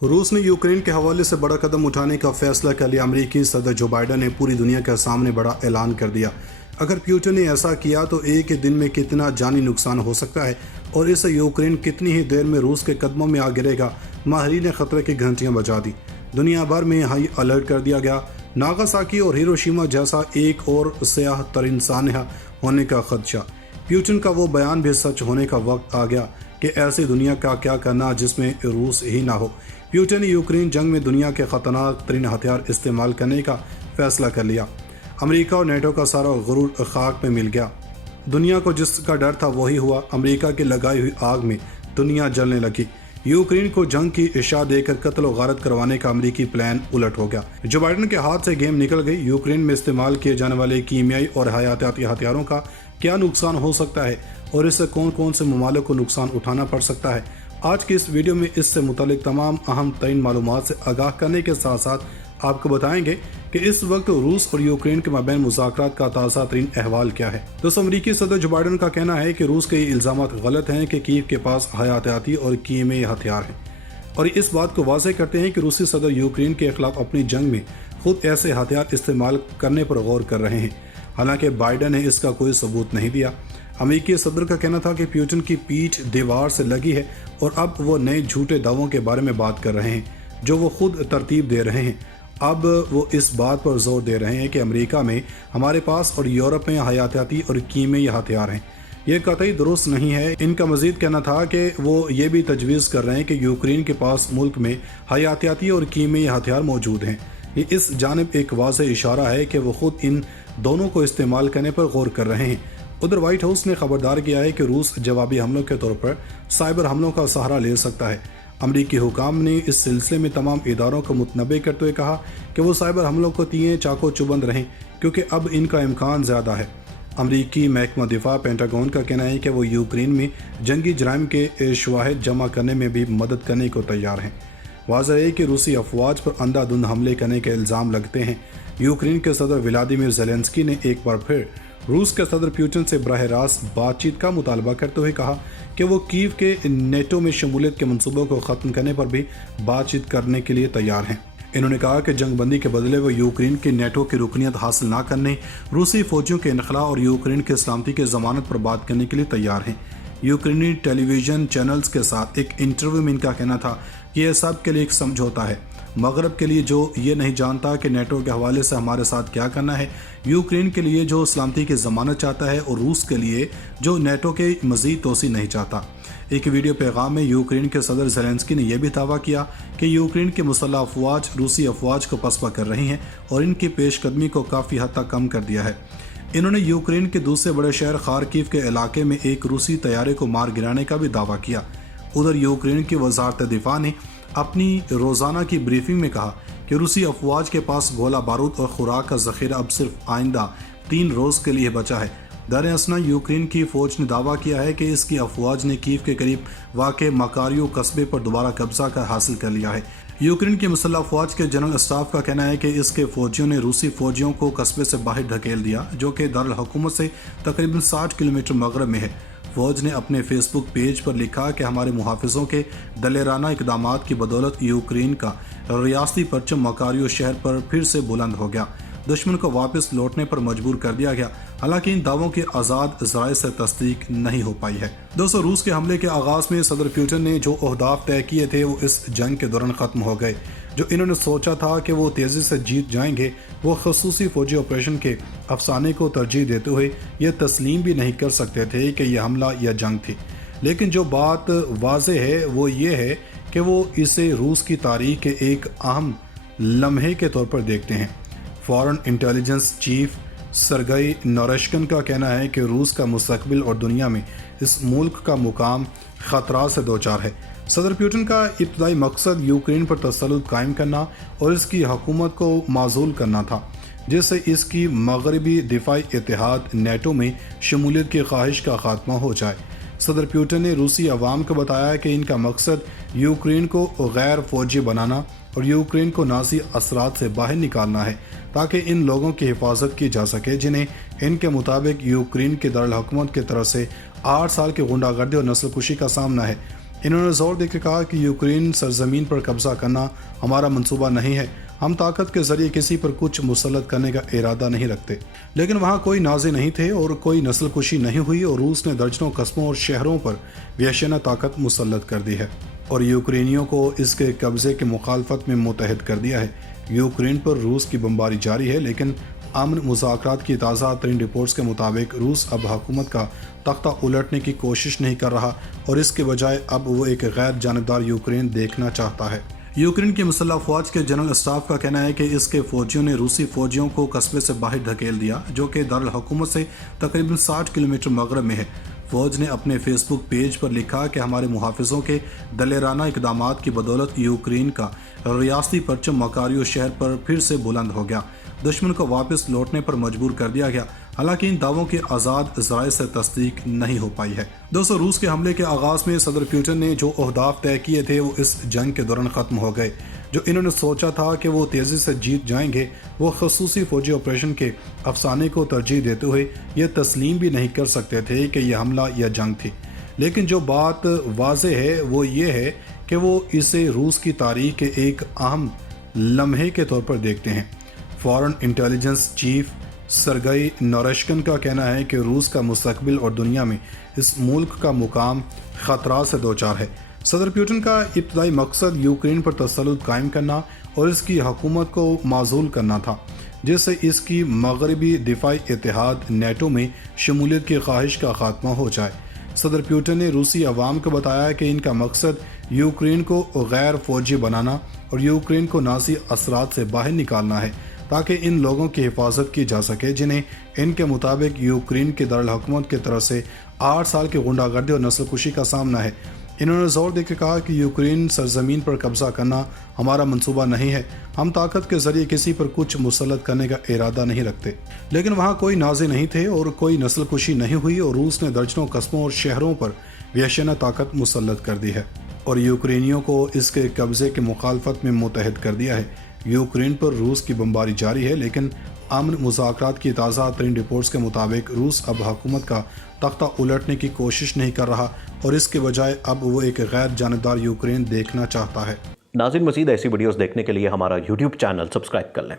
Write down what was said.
रूस ने यूक्रेन के हवाले से बड़ा कदम उठाने का फैसला कर लिया। अमेरिकी सदर जो बाइडन ने पूरी दुनिया के सामने बड़ा ऐलान कर दिया। अगर पुतिन ने ऐसा किया तो एक ही दिन में कितना जानी नुकसान हो सकता है और इससे यूक्रेन कितनी ही देर में रूस के कदमों में आ गिरेगा। माहिरीन ने खतरे की घंटियां बजा दी। दुनिया भर में हाई अलर्ट कर दिया गया। नागासाकी और हिरोशिमा जैसा एक और स्याह तरीन सानहा होने का खदशा। पुतिन का वो बयान भी सच होने का वक्त आ गया कि ऐसी दुनिया का क्या करना जिसमें रूस ही ना हो। पुतिन ने यूक्रेन जंग में दुनिया के खतरनाक तरीन हथियार इस्तेमाल करने का फैसला कर लिया। अमेरिका और नेटो का सारा गुरूर खाक में मिल गया। दुनिया को जिसका डर था वही हुआ। अमेरिका की लगाई हुई आग में दुनिया जलने लगी। यूक्रेन को जंग की इशा देकर कत्ल और गारत करवाने का अमेरिकी प्लान उलट हो गया। जो बाइडन के हाथ से गेम निकल गई। यूक्रेन में इस्तेमाल किए जाने वाले कीमियाई और हयातियाती हथियारों का क्या नुकसान हो सकता है और इससे कौन कौन से ममालिक को नुकसान उठाना पड़ सकता है। आज की इस वीडियो में इससे मुतालिक तमाम अहम तरीन मालूमात से आगाह करने के साथ साथ आपको बताएंगे कि इस वक्त रूस और यूक्रेन के माबैन मुज़ाकरात का ताज़ा तरीन अहवाल क्या है। दोस्तों, अमेरिकी सदर जो बाइडन का कहना है कि रूस के ये इल्ज़ाम गलत हैं कि कीव के पास हयातियाती और कीमियाई हथियार हैं और इस बात को वाज़ेह करते हैं कि रूसी सदर यूक्रेन के खिलाफ अपनी जंग में खुद ऐसे हथियार इस्तेमाल करने पर गौर कर रहे हैं। हालांकि बाइडन ने इसका कोई सबूत नहीं दिया। अमेरिकी सदर का कहना था कि पुतिन की पीठ दीवार से लगी है और अब वो नए झूठे दावों के बारे में बात कर रहे हैं जो वो खुद तरतीब दे रहे हैं। अब वो इस बात पर जोर दे रहे हैं कि अमेरिका में, हमारे पास और यूरोप में हयातियाती और कीमियाई हथियार हैं। ये कतई दुरुस्त नहीं है। इनका मजीद कहना था कि वो ये भी तजवीज़ कर रहे हैं कि यूक्रेन के पास मुल्क में हयातियाती और कीमियाई हथियार मौजूद हैं। ये इस जानिब एक वाज़ेह इशारा है कि वो खुद इन दोनों को इस्तेमाल करने पर गौर कर रहे हैं। उधर व्हाइट हाउस ने खबरदार किया है कि रूस जवाबी हमलों के तौर पर साइबर हमलों का सहारा ले सकता है। अमरीकी हुकाम ने इस सिलसिले में तमाम इदारों को मुतनबे करते हुए कहा कि वो साइबर हमलों को तीन चाको चुबंद रहें क्योंकि अब इनका इम्कान ज़्यादा है। अमरीकी महकमा दिफा पेंटागन का कहना है कि वो यूक्रेन में जंगी जराइम के शवाहिद जमा करने में भी मदद करने को तैयार हैं। वाज़ेह है कि रूसी अफवाज पर अंधाधुंध हमले करने के इल्ज़ाम लगते हैं। यूक्रेन के सदर व्लादिमीर ज़ेलेंस्की ने एक बार फिर रूस के सदर पुतिन से बराह रास्त बातचीत का मुतालबा करते हुए कहा कि वो कीव के नेटो में शमूलियत के मंसूबों को ख़त्म करने पर भी बातचीत करने के लिए तैयार हैं। इन्होंने कहा कि जंग बंदी के बदले वो यूक्रेन के नेटो की रुकनीत हासिल न करने, रूसी फौजियों के इनखला और यूक्रेन के सलामती की ज़मानत पर बात करने के लिए तैयार हैं। यूक्रेनी टेलीविज़न चैनल्स के साथ एक इंटरव्यू में इनका कहना था कि यह सब के लिए एक समझौता है। मगरब के लिए जो ये नहीं जानता कि नेटो के हवाले से हमारे साथ क्या करना है, यूक्रेन के लिए जो सलामती की ज़मानत चाहता है और रूस के लिए जो नेटो के मज़ीद तोसी नहीं चाहता। एक वीडियो पैगाम में यूक्रेन के सदर ज़ेलेंस्की ने यह भी दावा किया कि यूक्रेन के मुसल्लह अफवाज रूसी अफवाज को पसपा कर रही हैं और इनकी पेशकदमी को काफ़ी हद तक कम कर दिया है। इन्होंने यूक्रेन के दूसरे बड़े शहर खारकीव के इलाके में एक रूसी तैयारे को मार गिराने का भी दावा किया। उधर यूक्रेन की वजारत दिफा ने अपनी रोज़ाना की ब्रीफिंग में कहा कि रूसी अफवाज के पास गोला बारूद और खुराक का ज़ख़ीरा अब सिर्फ आइंदा 3 रोज़ के लिए बचा है। दरअसल यूक्रेन की फ़ौज ने दावा किया है कि इसकी अफवाज ने कीव के करीब वाक़े मकारियो कस्बे पर दोबारा कब्जा कर हासिल कर लिया है। यूक्रेन की मुसल्लह अफवाज के जनरल स्टाफ का कहना है कि इसके फ़ौजियों ने रूसी फ़ौजियों को कस्बे से बाहर ढकेल दिया जो कि दारुल हुकूमत से तकरीबन 60 किलोमीटर मगरब में है। फ़ौज ने अपने फेसबुक पेज पर लिखा कि हमारे मुहाफ़िज़ों के दलेराना इक़दामात की बदौलत यूक्रेन का रियासती परचम मकारियो शहर पर फिर से बुलंद हो गया। दुश्मन को वापस लौटने पर मजबूर कर दिया गया। हालांकि इन दावों की आज़ाद ज़राए से तस्दीक नहीं हो पाई है। दोस्तों, रूस के हमले के आगाज़ में सदर पुतिन ने जो अहदाफ तय किए थे वो इस जंग के दौरान ख़त्म हो गए। जो इन्होंने सोचा था कि वो तेज़ी से जीत जाएंगे, वो खसूसी फौजी ऑपरेशन के अफसाने को तरजीह देते हुए ये तस्लीम भी नहीं कर सकते थे कि यह हमला या जंग थी। लेकिन जो बात वाज़ेह है वो ये है कि वो इसे रूस की तारीख के एक अहम लम्हे के तौर पर देखते हैं। फॉरेन इंटेलिजेंस चीफ सरगई नोरश्किन का कहना है कि रूस का मुस्तकबिल और दुनिया में इस मुल्क का मुकाम ख़तरा से दो चार है। सदर पुतिन का इब्तदाई मकसद यूक्रेन पर तसल्लुत कायम करना और इसकी हुकूमत को माजूल करना था जिससे इसकी मगरबी दिफाई इत्तेहाद नेटो में शमूलियत की ख्वाहिश का खात्मा हो जाए। सदर पुतिन ने रूसी अवाम को बताया कि इनका मकसद यूक्रेन को गैर फौजी बनाना और यूक्रेन को नाज़ी असरात से बाहर निकालना है ताकि इन लोगों की हिफाजत की जा सके जिन्हें इनके मुताबिक यूक्रेन के दारुल हुकूमत की तरफ से 8 साल की गुंडागर्दी और नस्लकुशी का सामना है। انہوں نے زور دے کے کہا کہ یوکرین سرزمین پر قبضہ کرنا ہمارا منصوبہ نہیں ہے، ہم طاقت کے ذریعے کسی پر کچھ مسلط کرنے کا ارادہ نہیں رکھتے، لیکن وہاں کوئی نازے نہیں تھے اور کوئی نسل کشی نہیں ہوئی اور روس نے درجنوں قصبوں اور شہروں پر وحشیانہ طاقت مسلط کر دی ہے اور یوکرینیوں کو اس کے قبضے کی مخالفت میں متحد کر دیا ہے۔ یوکرین پر روس کی بمباری جاری ہے، لیکن امن مذاکرات کی تازہ ترین رپورٹس کے مطابق روس اب حکومت کا تختہ الٹنے کی کوشش نہیں کر رہا اور اس کے بجائے اب وہ ایک غیر جانبدار یوکرین دیکھنا چاہتا ہے۔ یوکرین کی مسلح افواج کے جنرل اسٹاف کا کہنا ہے کہ اس کے فوجیوں نے روسی فوجیوں کو قصبے سے باہر دھکیل دیا، جو کہ دارالحکومت سے تقریباً 60 کلومیٹر مغرب میں ہے۔ فوج نے اپنے فیس بک پیج پر لکھا کہ ہمارے محافظوں کے دلیرانہ اقدامات کی بدولت یوکرین کا ریاستی پرچم مکاریو شہر پر پھر سے بلند ہو گیا، دشمن کو واپس لوٹنے پر مجبور کر دیا گیا۔ حالانکہ ان دعووں کی آزاد ذرائع سے تصدیق نہیں ہو پائی ہے۔ دوستو، روس کے حملے کے آغاز میں صدر پیوٹن نے جو اہداف طے کیے تھے وہ اس جنگ کے دوران ختم ہو گئے۔ جو انہوں نے سوچا تھا کہ وہ تیزی سے جیت جائیں گے، وہ خصوصی فوجی آپریشن کے افسانے کو ترجیح دیتے ہوئے یہ تسلیم بھی نہیں کر سکتے تھے کہ یہ حملہ یا جنگ تھی۔ لیکن جو بات واضح ہے وہ یہ ہے کہ وہ اسے روس کی تاریخ کے ایک اہم لمحے کے طور پر دیکھتے ہیں۔ فارن انٹیلیجنس چیف سرگئی نورشکن کا کہنا ہے کہ روس کا مستقبل اور دنیا میں اس ملک کا مقام خطرات سے دوچار ہے۔ صدر پیوٹن کا ابتدائی مقصد یوکرین پر تسلط قائم کرنا اور اس کی حکومت کو معزول کرنا تھا، جس سے اس کی مغربی دفاعی اتحاد نیٹو میں شمولیت کی خواہش کا خاتمہ ہو جائے۔ صدر پیوٹن نے روسی عوام کو بتایا کہ ان کا مقصد یوکرین کو غیر فوجی بنانا اور یوکرین کو نازی اثرات سے باہر نکالنا ہے، تاکہ ان لوگوں کی حفاظت کی جا سکے جنہیں ان کے مطابق یوکرین کے دارالحکومت کی طرف سے 8 سال کی غنڈہ گردی اور نسل کشی کا سامنا ہے۔ انہوں نے زور دے کے کہا کہ یوکرین سرزمین پر قبضہ کرنا ہمارا منصوبہ نہیں ہے، ہم طاقت کے ذریعے کسی پر کچھ مسلط کرنے کا ارادہ نہیں رکھتے، لیکن وہاں کوئی نازے نہیں تھے اور کوئی نسل کشی نہیں ہوئی اور روس نے درجنوں قصبوں اور شہروں پر وحشیانہ طاقت مسلط کر دی ہے اور یوکرینیوں کو اس کے قبضے کی مخالفت میں متحد کر دیا ہے۔ یوکرین پر روس کی بمباری جاری ہے، لیکن امن مذاکرات کی تازہ ترین رپورٹس کے مطابق روس اب حکومت کا تختہ الٹنے کی کوشش نہیں کر رہا اور اس کے بجائے اب وہ ایک غیر جانبدار یوکرین دیکھنا چاہتا ہے۔ ناظرین، مزید ایسی ویڈیوز دیکھنے کے لیے ہمارا YouTube چینل سبسکرائب کر لیں۔